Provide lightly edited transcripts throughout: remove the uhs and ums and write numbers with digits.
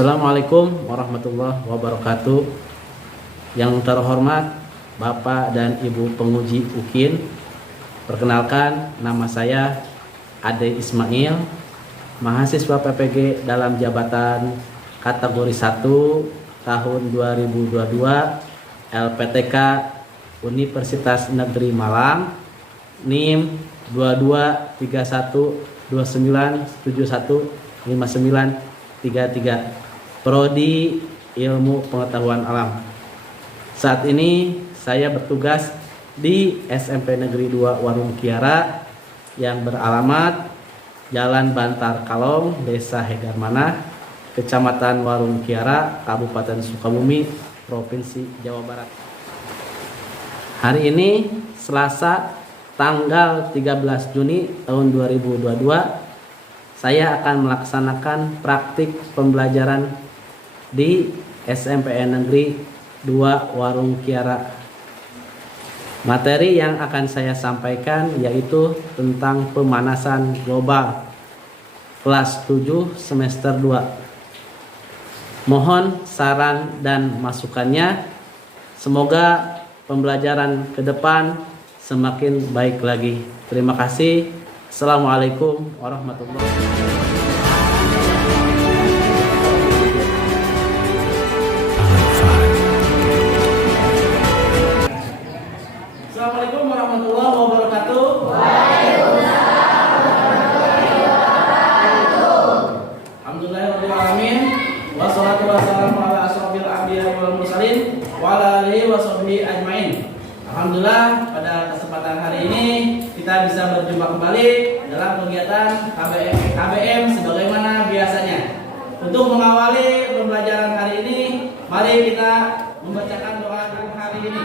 Assalamualaikum warahmatullahi wabarakatuh. Yang terhormat Bapak dan Ibu penguji UKIN, perkenalkan nama saya Ade Ismail, mahasiswa PPG dalam jabatan kategori 1 tahun 2022 LPTK Universitas Negeri Malang, NIM 223129715933, Prodi Ilmu Pengetahuan Alam. Saat ini saya bertugas di SMP Negeri 2 Warung Kiara yang beralamat Jalan Bantar Kalong, Desa Hegarmanah, Kecamatan Warung Kiara, Kabupaten Sukabumi, Provinsi Jawa Barat. Hari ini Selasa tanggal 13 Juni tahun 2022, saya akan melaksanakan praktik pembelajaran di SMPN Negeri 2 Warung Kiara. Materi yang akan saya sampaikan yaitu tentang pemanasan global kelas 7 semester 2. Mohon saran dan masukannya. Semoga pembelajaran ke depan semakin baik lagi. Terima kasih. Assalamualaikum warahmatullahi wabarakatuh. Assalamualaikum warahmatullahi wabarakatuh. Alhamdulillahirabbil alamin. Wassalatu wassalamu ala asyrofil anbiya'i wal mursalin wa ala alihi washabbihi ajmain. Alhamdulillah, pada kesempatan hari ini kita bisa berjumpa kembali dalam kegiatan KBM sebagaimana biasanya. Untuk mengawali pembelajaran hari ini, mari kita membacakan doa hari ini.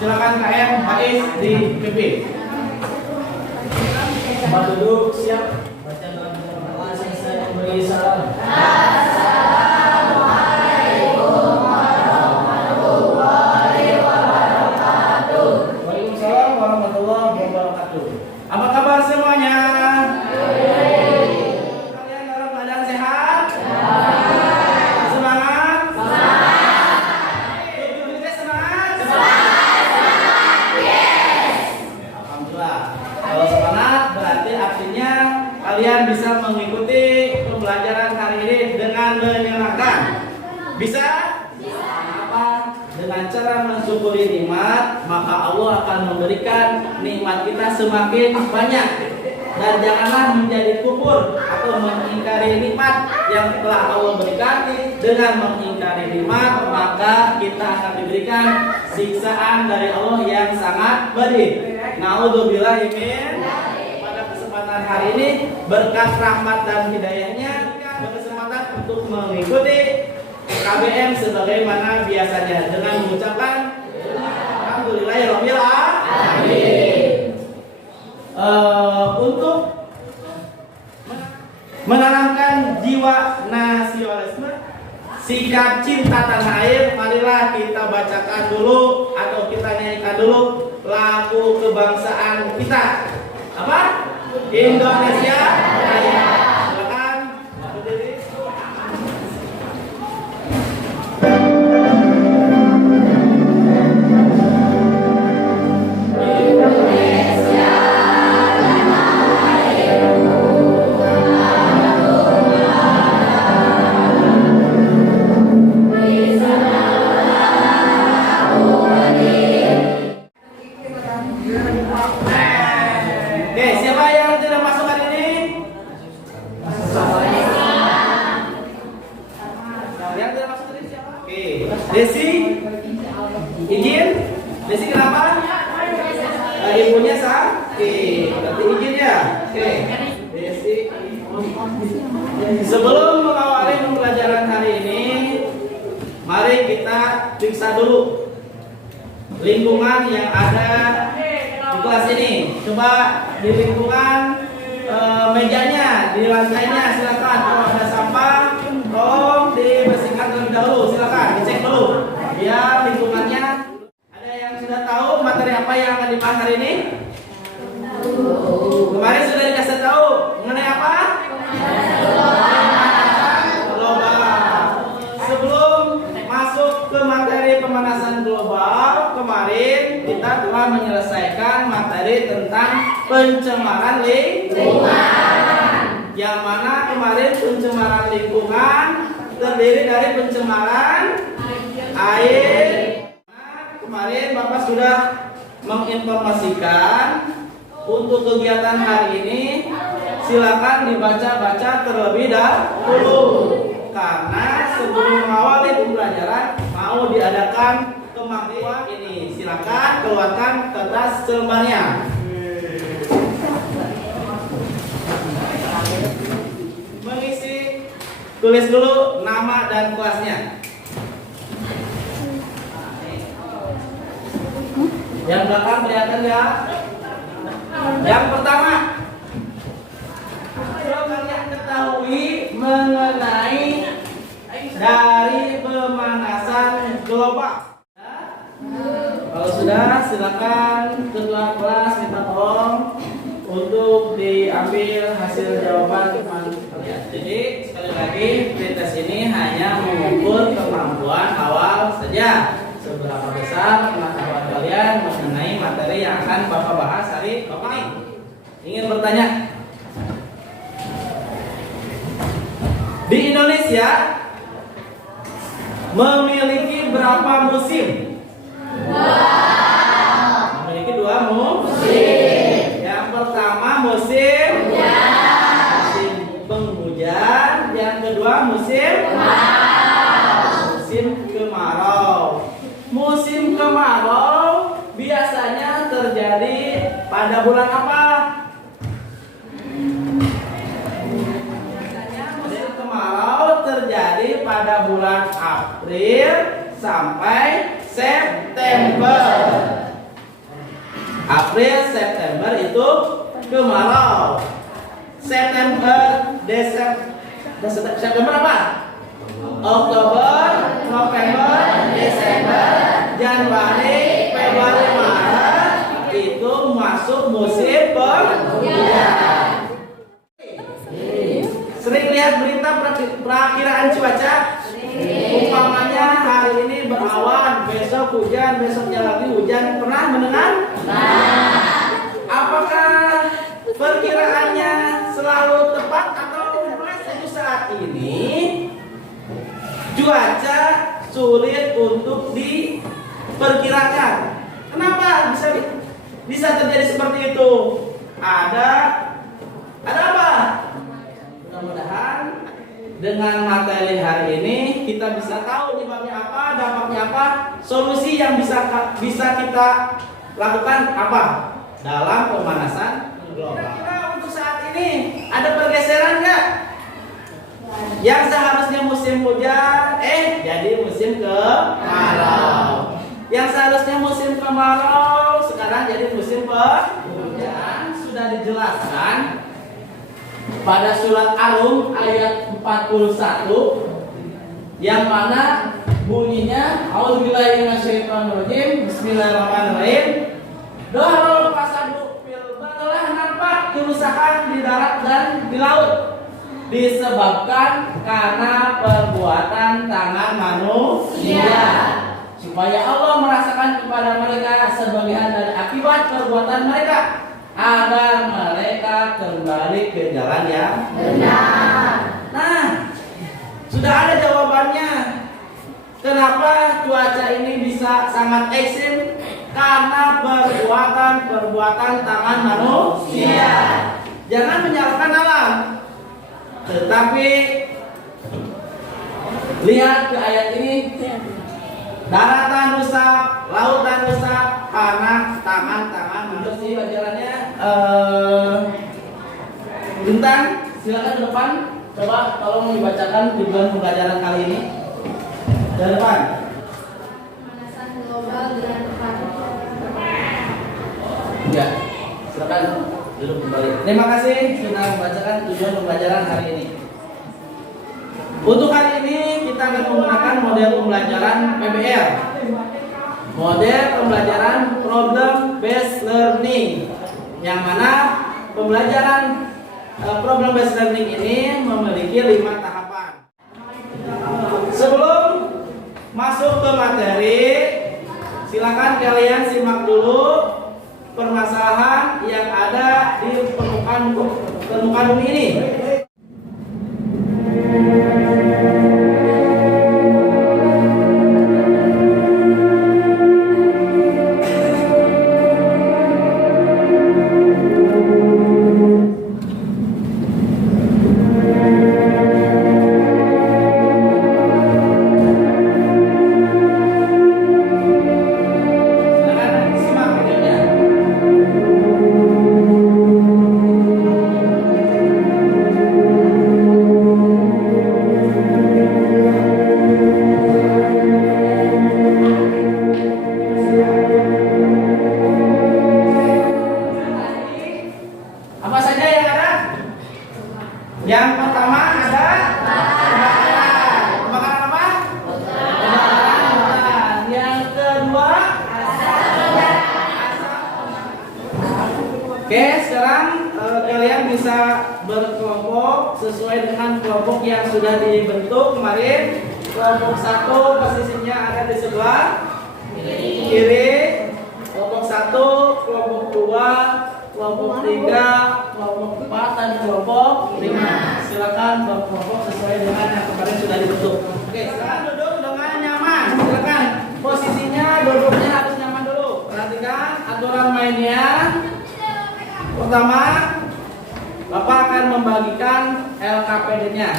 Silakan KM Faiz di PP. Tempat duduk siap. Baca dalam doa selesai memberi salam. Assalamualaikum warahmatullahi wabarakatuh. Waalaikumsalam warahmatullahi wabarakatuh. Apa kabar semuanya? Kalian dalam keadaan sehat? Semangat? Kalian bisa mengikuti pembelajaran hari ini dengan menyenangkan. Bisa? Apa? Dengan cara mensyukuri nikmat, maka Allah akan memberikan nikmat kita semakin banyak. Dan janganlah menjadi kufur atau mengingkari nikmat yang telah Allah berikan. Dengan mengingkari nikmat, maka kita akan diberikan siksaan dari Allah yang sangat pedih. Naudzubillahi min. Hari ini berkat rahmat dan hidayahnya berkesempatan untuk mengikuti KBM sebagaimana biasanya dengan mengucapkan alhamdulillahirabbil alamin. Untuk menanamkan jiwa nasionalisme, sikap cinta tanah air, marilah kita bacakan dulu atau kita nyanyikan dulu lagu kebangsaan kita. Apa? Indonesia Raya. Silakan berdiri. Indonesia tanah airku, di sanalah aku berdiri. Oke, siapa yang tidak masuk hari ini? Yang tidak masuk hari ini siapa? Oke, Desi, izin. Desi kenapa? Ibunya sah. Oke, berarti izin ya. Oke, Desi. Sebelum mengawali pembelajaran hari ini, mari kita periksa dulu lingkungan yang ada di kelas ini. Coba di lingkungan mejanya, di lantainya, silakan. Kalau ada sampah, tolong dibersihkan terlebih dahulu. Silakan dicek dulu. Biar lingkungannya. Ada yang sudah tahu materi apa yang akan dibahas hari ini? Kemarin sudah dikasih tahu mengenai apa? Global. menyelesaikan materi tentang pencemaran lingkungan. Yang mana kemarin pencemaran lingkungan terdiri dari pencemaran air. Kemarin Bapak sudah menginformasikan untuk kegiatan hari ini. Silakan dibaca-baca terlebih dahulu, karena sebelum mengawali pembelajaran mau diadakan kemampuan ini. Silakan keluarkan kertas selembarnya. Mengisi, tulis dulu nama dan kelasnya. Yang belakang kelihatan ya. Yang pertama, kalian ketahui mengenai dari pemanasan global. Kalau sudah, silakan ketua kelas minta tolong untuk diambil hasil jawaban kalian. Jadi sekali lagi, pretest ini hanya mengukur kemampuan awal saja. Seberapa besar pengetahuan kalian mengenai materi yang akan Bapak bahas hari ini. Ingin bertanya? Di Indonesia memiliki berapa musim? Memiliki 2 musim. Yang pertama musim musim penghujan, yang kedua musim musim kemarau. Musim kemarau biasanya terjadi pada bulan apa? Terjadi pada bulan April sampai September. April, September itu kemarau. September apa? Oktober, November, Desember, Januari, Februari, Maret itu masuk musim penghujan. Sering lihat berita perakiraan cuaca? Umpamanya hari ini berawan, besok hujan, besoknya lagi hujan. Pernah mendengar? Apakah perkiraannya selalu tepat atau untuk saat ini cuaca sulit untuk diperkirakan? Kenapa bisa terjadi seperti itu? Ada apa? Mudah-mudahan dengan materi hari ini kita bisa tahu penyebabnya apa, dampaknya apa, solusi yang bisa kita lakukan apa dalam pemanasan global. Kira-kira untuk saat ini ada pergeseran nggak? Yang seharusnya musim hujan, jadi musim kemarau. Yang seharusnya musim kemarau, sekarang jadi musim penghujan. Sudah dijelaskan pada surat Ar-Rum ayat 41 yang mana bunyinya A'udzubillahi minasyaitonirrajim, bismillahirrahmanirrahim. Dhahrul fasadu fil telah nampak kerusakan di darat dan di laut disebabkan karena perbuatan tangan manusia, supaya Allah merasakan kepada mereka sebagian dari akibat perbuatan mereka, agar mereka kembali ke jalan yang benar. Nah, sudah ada jawabannya. Kenapa cuaca ini bisa sangat ekstrim? Karena perbuatan tangan manusia. Jangan menyalahkan alam, tetapi lihat ke ayat ini. Daratan rusak, lautan rusak karena tangan manusia. Pelajarannya Bintang, silakan ke depan. Coba tolong dibacakan tujuan pembelajaran kali ini. Ke depan. Pemanasan global dengan tepat. Ya, silakan duduk kembali. Terima kasih sudah membacakan tujuan pembelajaran hari ini. Untuk hari ini kita akan menggunakan model pembelajaran PBL. Model pembelajaran Problem Based Learning, yang mana pembelajaran Problem Based Learning ini memiliki 5 tahapan. Sebelum masuk ke materi, silakan kalian simak dulu permasalahan yang ada di permukaan bumi ini. Apa saja yang ada? Yang pertama ada kebakaran. Kebakaran apa? Kebakaran hutan. Yang kedua asap. Oke, sekarang kalian bisa berkelompok sesuai dengan kelompok yang sudah dibentuk kemarin. Kelompok 1 posisinya ada di sebelah kiri. Kelompok 1, kelompok 2, kelompok 3, kelompok 4, dan kelompok 5. Silakan berkelompok sesuai dengan yang kemarin sudah dibentuk. Oke, sekarang duduk dengan nyaman. Silakan posisinya duduknya harus nyaman dulu. Perhatikan aturan mainnya. Pertama, Bapak akan membagikan LKPD-nya,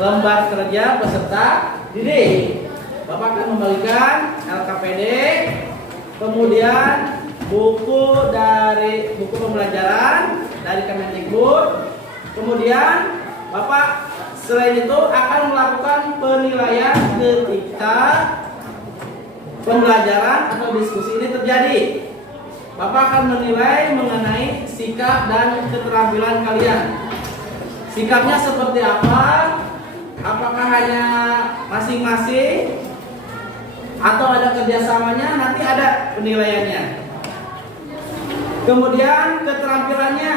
lembar kerja peserta didik. Bapak akan membagikan LKPD, kemudian buku pembelajaran dari Kemendikbud. Kemudian Bapak selain itu akan melakukan penilaian ketika pembelajaran atau diskusi ini terjadi. Bapak akan menilai mengenai sikap dan keterampilan kalian. Sikapnya seperti apa? Apakah hanya masing-masing atau ada kerjasamanya? Nanti ada penilaiannya. Kemudian keterampilannya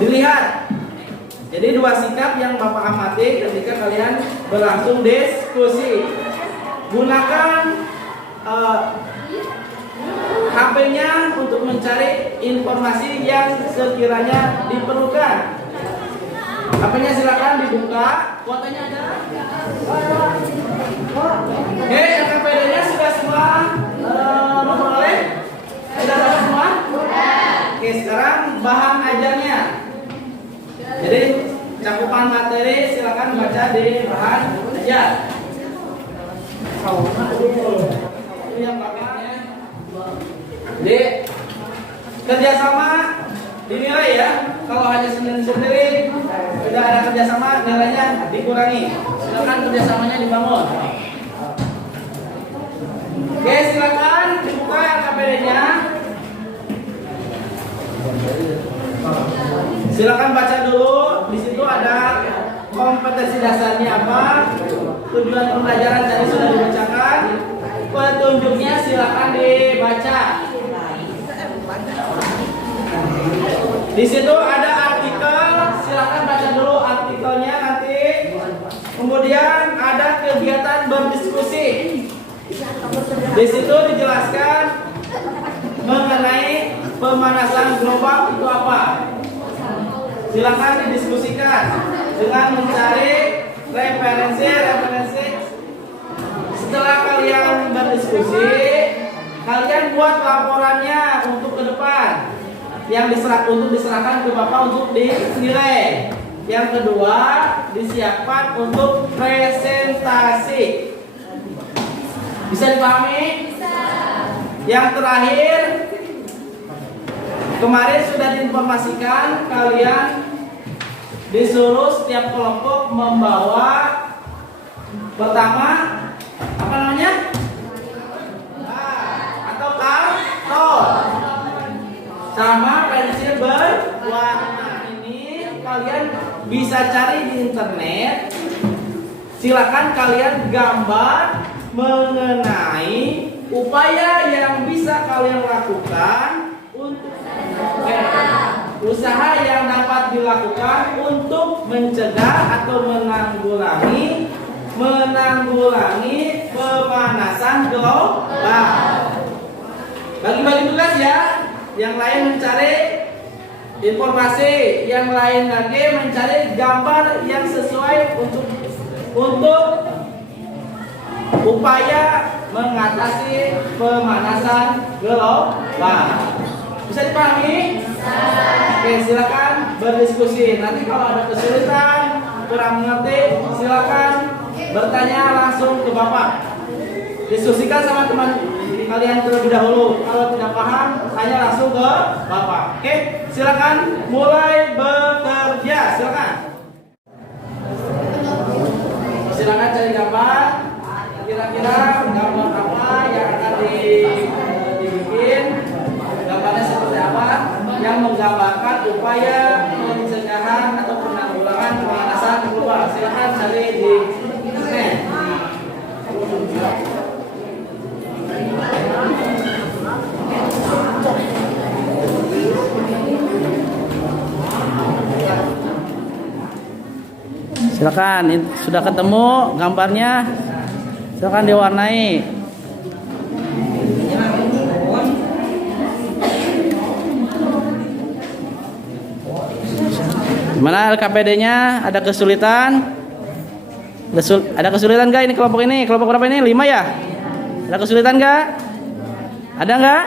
dilihat. Jadi 2 sikap yang Bapak amati ketika kalian berlangsung diskusi. Gunakan HP-nya untuk mencari informasi yang sekiranya diperlukan. HP-nya silakan dibuka. Kuotanya ada? Oke, LKPD-nya sudah semua memperoleh? Sudah dapat semua? Oke, sekarang bahan ajarnya. Jadi cakupan materi silakan baca di bahan ajar. Ini yang pakainya. Jadi kerjasama dinilai ya. Kalau hanya sendiri-sendiri tidak ada kerjasama, nilainya dikurangi. Silakan kerjasamanya dibangun. Oke, silakan dibuka LKPD-nya. Silakan baca dulu. Di situ ada kompetensi dasarnya apa, tujuan pembelajaran tadi sudah dibacakan. Petunjuknya silakan dibaca. Di situ ada artikel, silakan baca dulu artikelnya nanti. Kemudian ada kegiatan berdiskusi. Di situ dijelaskan mengenai pemanasan global itu apa. Silakan didiskusikan dengan mencari referensi. Setelah kalian berdiskusi, kalian buat laporannya untuk ke depan yang diserahkan ke Bapak untuk dinilai. Yang kedua, disiapkan untuk presentasi. Bisa dipahami? Bisa. Yang terakhir, kemarin sudah diinformasikan kalian disuruh setiap kelompok membawa pertama apa namanya? Atau karton sama pensil berwarna. Ini kalian bisa cari di internet. Silakan kalian gambar mengenai upaya yang bisa kalian lakukan untuk usaha yang dapat dilakukan untuk mencegah atau menanggulangi pemanasan global. Bagi-bagi tugas ya. Yang lain mencari informasi, yang lain lagi mencari gambar yang sesuai untuk upaya mengatasi pemanasan global. Bisa dipahami? Oke, silakan berdiskusi. Nanti kalau ada kesulitan, kurang mengerti, silakan bertanya langsung ke Bapak. Diskusikan sama teman kalian terlebih dahulu. Kalau tidak paham, tanya langsung ke Bapak. Oke, silakan mulai bekerja. Silakan. Silakan cari gambar. Kira-kira gambar apa yang akan dibikin? Gambarnya seperti apa? Yang menggambarkan upaya pencegahan atau penanggulangan pemanasan global. Silakan cari di internet. Silakan, sudah ketemu gambarnya, silakan diwarnai. Gimana LKPD-nya? Ada kesulitan? Ada kesulitan nggak ini kelompok ini? Kelompok berapa ini? 5 ya? Ada kesulitan nggak? Ada nggak?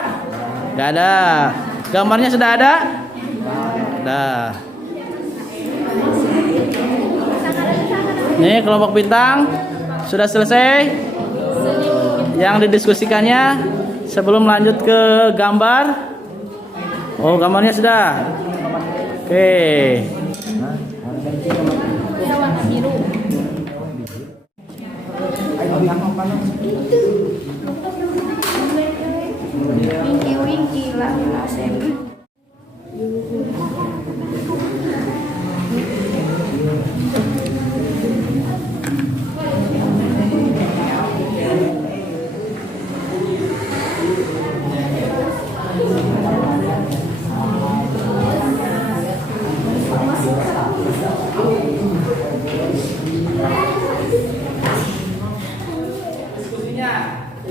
Nggak ada. Gambarnya sudah ada? Ada. Nih kelompok bintang sudah selesai. Yang didiskusikannya sebelum lanjut ke gambar. Oh, gambarnya sudah. Oke. Ya, warna biru. Winky lah asem.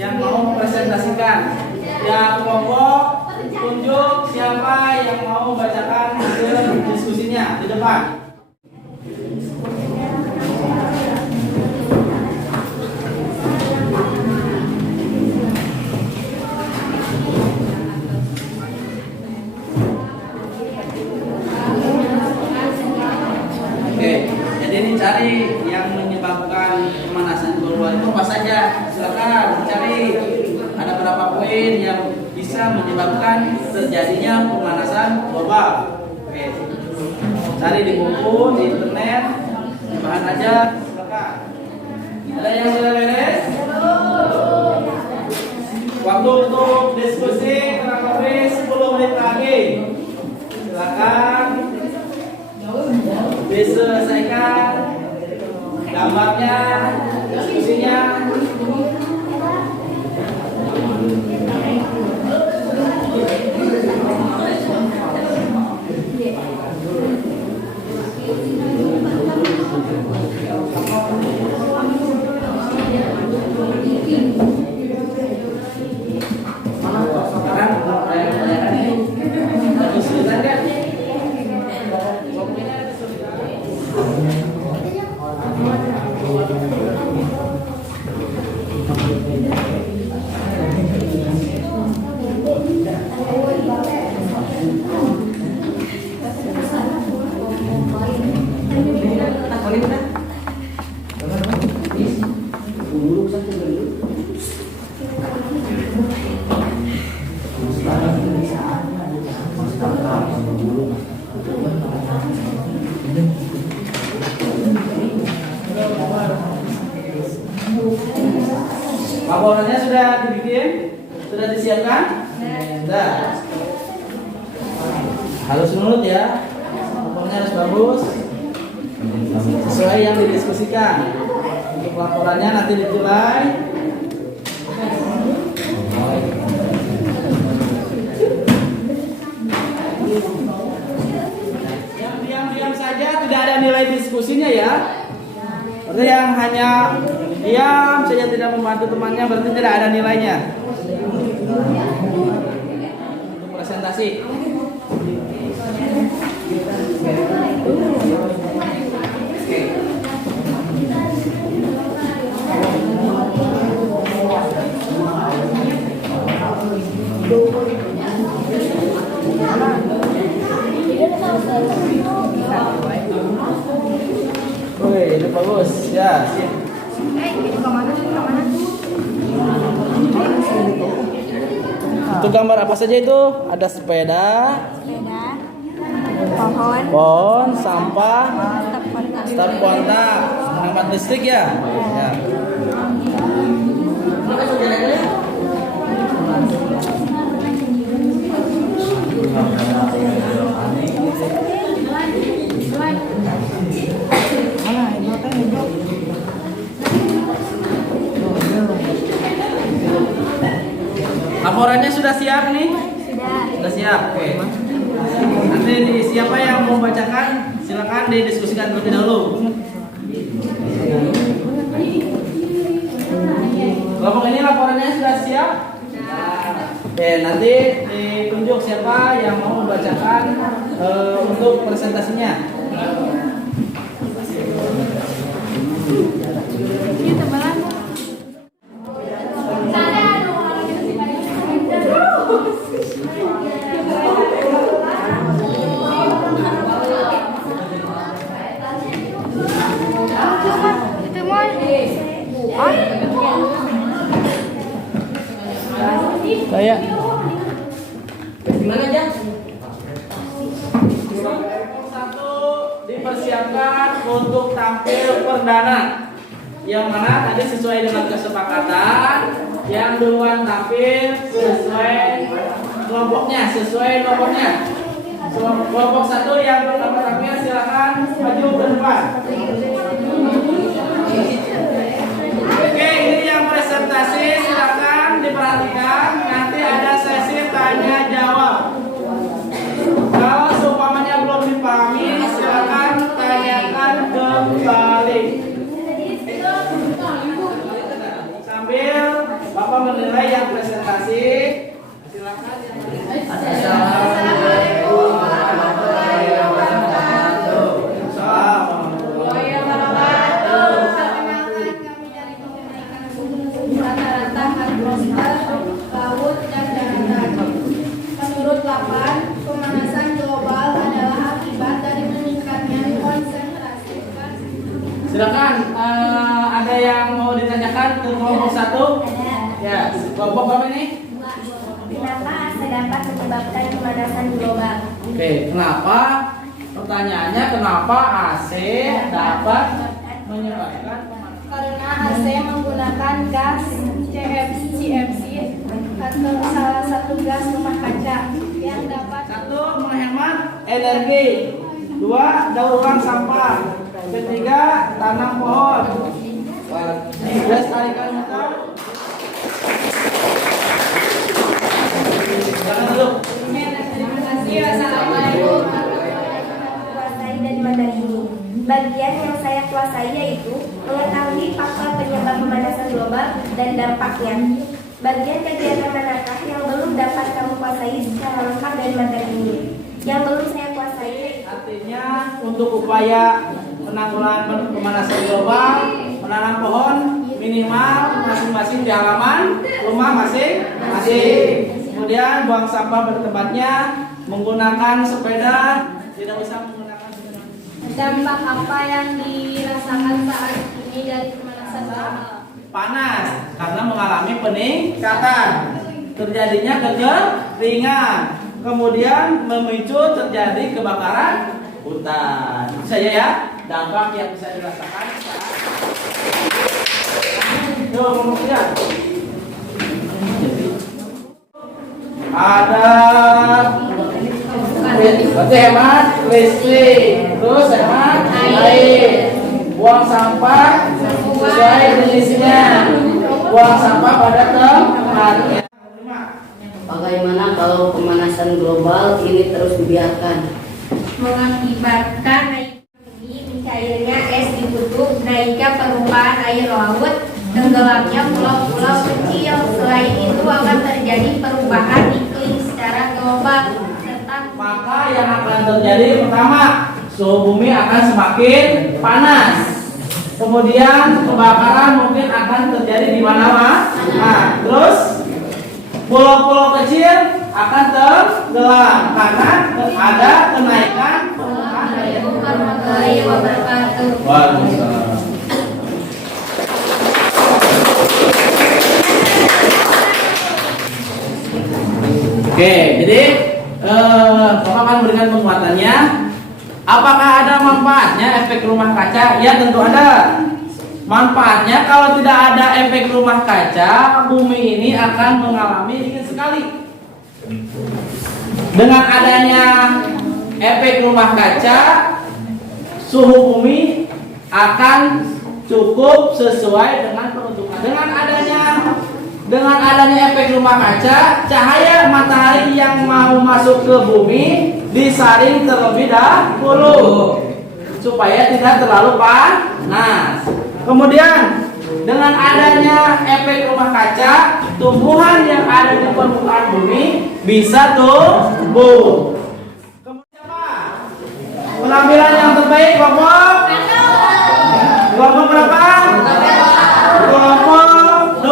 Yang mau mempresentasikan, yang kelompok tunjuk siapa yang mau membacakan hasil diskusinya di depan. Oke, jadi ini cari yang menyebabkan pemanasan global itu apa saja. Silakan cari ada berapa poin yang bisa menyebabkan terjadinya pemanasan global. Oke, cari di buku, di internet, bahan aja. Silakan. Ada yang sudah beres? Waktu untuk diskusi kurang lebih 10 menit lagi. Silakan diselesaikan gambarnya, diskusinya. Laporannya sudah dibikin? Sudah disiapkan? Sudah. Halus nurut ya. Laporannya harus bagus. Sesuai yang didiskusikan. Untuk laporannya nanti ditulis. Yang diam-diam saja tidak ada nilai diskusinya ya. Berarti yang hanya diam saja tidak membantu temannya berarti tidak ada nilainya. Untuk presentasi. Wih, ini bagus ya. Untuk gambar apa saja itu? Ada sepeda, pohon, sampah, staf kontak, pengamat listrik ya. Ya. Laporannya sudah siap nih? Sudah siap. Oke. Nanti siapa yang mau bacakan silakan didiskusikan terlebih dahulu. Kelompok ini laporannya sudah siap? Oke, nanti ditunjuk siapa yang mau membacakan untuk presentasinya. Saya gimana aja? Satu dipersiapkan untuk tampil perdana. Yang mana tadi sesuai dengan kesepakatan, yang duluan tampil sesuai kelompoknya, sesuai nomornya. Kelompok satu yang pertama tampil silakan maju ke depan. Oke, ini yang presentasi silakan diperhatikan. Nanti ada sesi tanya jawab. Kalau seumpamanya belum dipahami, silakan tanyakan kembali. Sambil Bapak menilai yang presentasi. Silakan. Assalamualaikum warahmatullahi wabarakatuh. Laut dan daratan. Menurut Lapan, pemanasan global adalah akibat dari meningkatnya konsentrasi gas. Silakan, ada yang mau ditanyakan ke kelompok satu? Ya, kelompok apa ini? Kenapa AC dapat menyebabkan pemanasan global? Oke, kenapa? Pertanyaannya kenapa AC dapat menyebabkan pemanasan? Karena AC menggunakan gas CFC atau salah satu gas rumah kaca yang dapat Satu, menghemat energi. Dua, daur ulang sampah. Ketiga, tanam pohon. Lestarikan hutan. Silakan dulu. Terima kasih. Wassalamualaikum warahmatullahi wabarakatuh. Kuasai dan materi ini. Bagian yang saya kuasai yaitu mengetahui faktor penyebab pemanasan global dan dampaknya. Bagian kegiatan manakah yang belum dapat kamu kuasai secara lengkap dari materi ini? Yang belum saya kuasai. Artinya untuk upaya penanggulangan pemanasan global, menanam pohon minimal masing-masing di halaman rumah masing-masing. Kemudian buang sampah bertempatnya, menggunakan sepeda, tidak bisa menggunakan sepeda. Dampak apa yang dirasakan saat ini dari pemanasan global? Panas karena mengalami peningkatan, terjadinya kekeringan, kemudian memicu terjadi kebakaran hutan. Itu saja ya dampak yang bisa dirasakan saat. Yuk, ngomong saja. Ada berarti hemat listrik, terus hemat air, buang sampah sesuai jenisnya, buang sampah pada tempatnya. Bagaimana kalau pemanasan global ini terus dibiarkan? Mengakibatkan naik ini mencairnya es di kutub, naiknya permukaan air laut, dan tenggelamnya pulau-pulau kecil. Selain itu akan terjadi perubahan iklim secara global serta Maka yang akan terjadi pertama, suhu bumi akan semakin panas. Kemudian kebakaran mungkin akan terjadi di mana-mana. Nah, terus pulau-pulau kecil akan tenggelam karena ada kenaikan permukaan air. warahmatullahi wabarakatuh. Waalaikumsalam. Oke, jadi Bapak akan berikan penguatannya. Apakah ada manfaatnya efek rumah kaca? Ya, tentu ada. Manfaatnya kalau tidak ada efek rumah kaca, bumi ini akan mengalami dingin sekali. Dengan adanya efek rumah kaca, suhu bumi akan cukup sesuai dengan peruntukan. Dengan adanya efek rumah kaca, cahaya matahari yang mau masuk ke bumi disaring terlebih dahulu supaya tidak terlalu panas. Kemudian dengan adanya efek rumah kaca, tumbuhan yang ada di permukaan bumi bisa tumbuh. Kemudian apa? Penampilan yang terbaik kelompok? Kelompok berapa? Kelompok 2.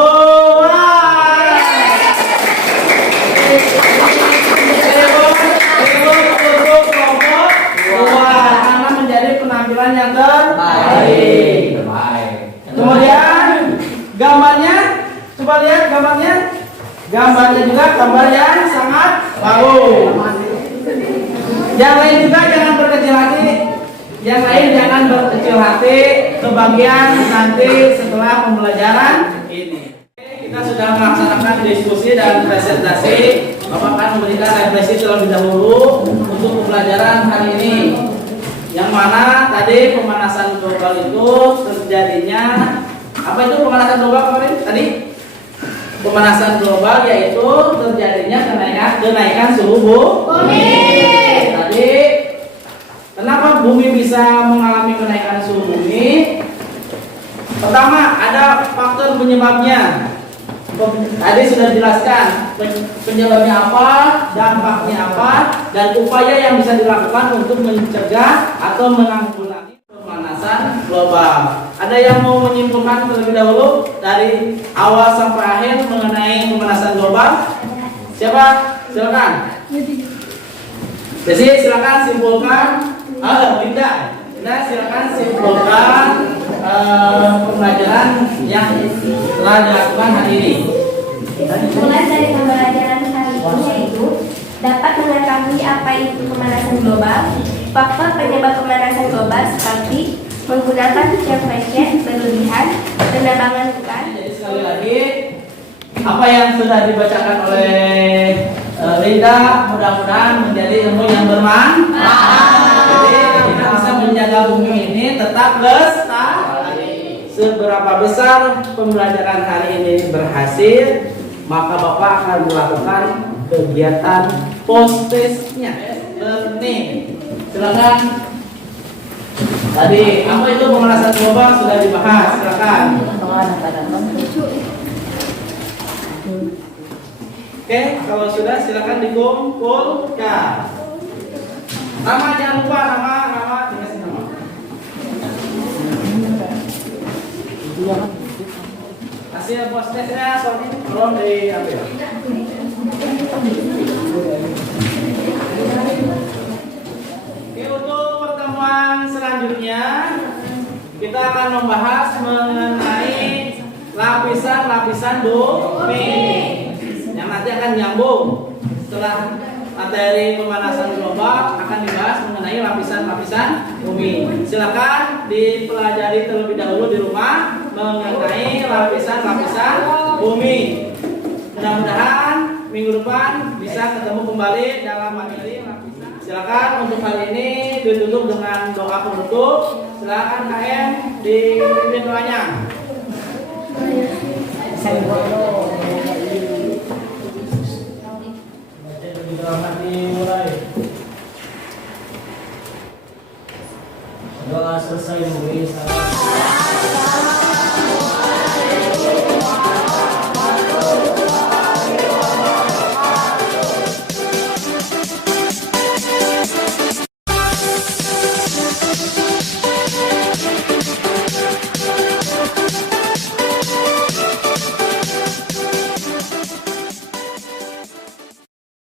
Untuk kelompok 2 karena menjadi penampilan yang terbaik. Kemudian gambarnya, coba lihat gambarnya. Gambarnya juga gambar yang sangat bagus. Yang lain juga jangan berkecil hati. Yang lain jangan berkecil hati. Kebagian nanti setelah pembelajaran ini. Kita sudah melaksanakan diskusi dan presentasi. Bapak akan memberikan refleksi terlebih dahulu untuk pembelajaran hari ini. Yang mana tadi pemanasan global itu terjadinya, apa itu pemanasan global kemarin tadi? Pemanasan global yaitu terjadinya kenaikan suhu bumi. Tadi kenapa bumi bisa mengalami kenaikan suhu bumi? Pertama, ada faktor penyebabnya. Tadi sudah dijelaskan penyebabnya apa, dampaknya apa, dan upaya yang bisa dilakukan untuk mencegah atau menanggulangi pemanasan global. Ada yang mau menyimpulkan terlebih dahulu dari awal sampai akhir mengenai pemanasan global? Siapa? Silakan. Jadi silakan simpulkan. Linda, silakan simpulkan pembelajaran yang telah dilakukan hari ini. Mulai dari pembelajaran hari ini yaitu dapat mengetahui apa itu pemanasan global, faktor penyebab pemanasan global seperti menggunakan cuaca fashion berlebihan, penerbangan bukan. Jadi sekali lagi apa yang sudah dibacakan oleh Linda mudah-mudahan menjadi ilmu yang bermanfaat. Jadi kita bisa menjaga bumi ini tetap lestari. Seberapa besar pembelajaran hari ini berhasil, maka Bapak akan melakukan kegiatan post-testnya, learning. Silakan. Tadi apa itu pemanasan global sudah dibahas. Silakan. Oke, kalau sudah silakan dikumpulkan. Nama jangan lupa nama dikasih nama. Hasil post-testnya soal ini belum diambil. Oke, untuk pertemuan selanjutnya kita akan membahas mengenai lapisan-lapisan bumi yang nanti akan nyambung setelah materi pemanasan global akan dibahas mengenai lapisan-lapisan bumi. Silakan dipelajari terlebih dahulu di rumah mengenai lapisan-lapisan bumi. Mudah-mudahan minggu depan bisa ketemu kembali dalam materi lapisan. Silakan untuk kali ini ditutup dengan doa penutup. Silakan KM dipimpin doanya.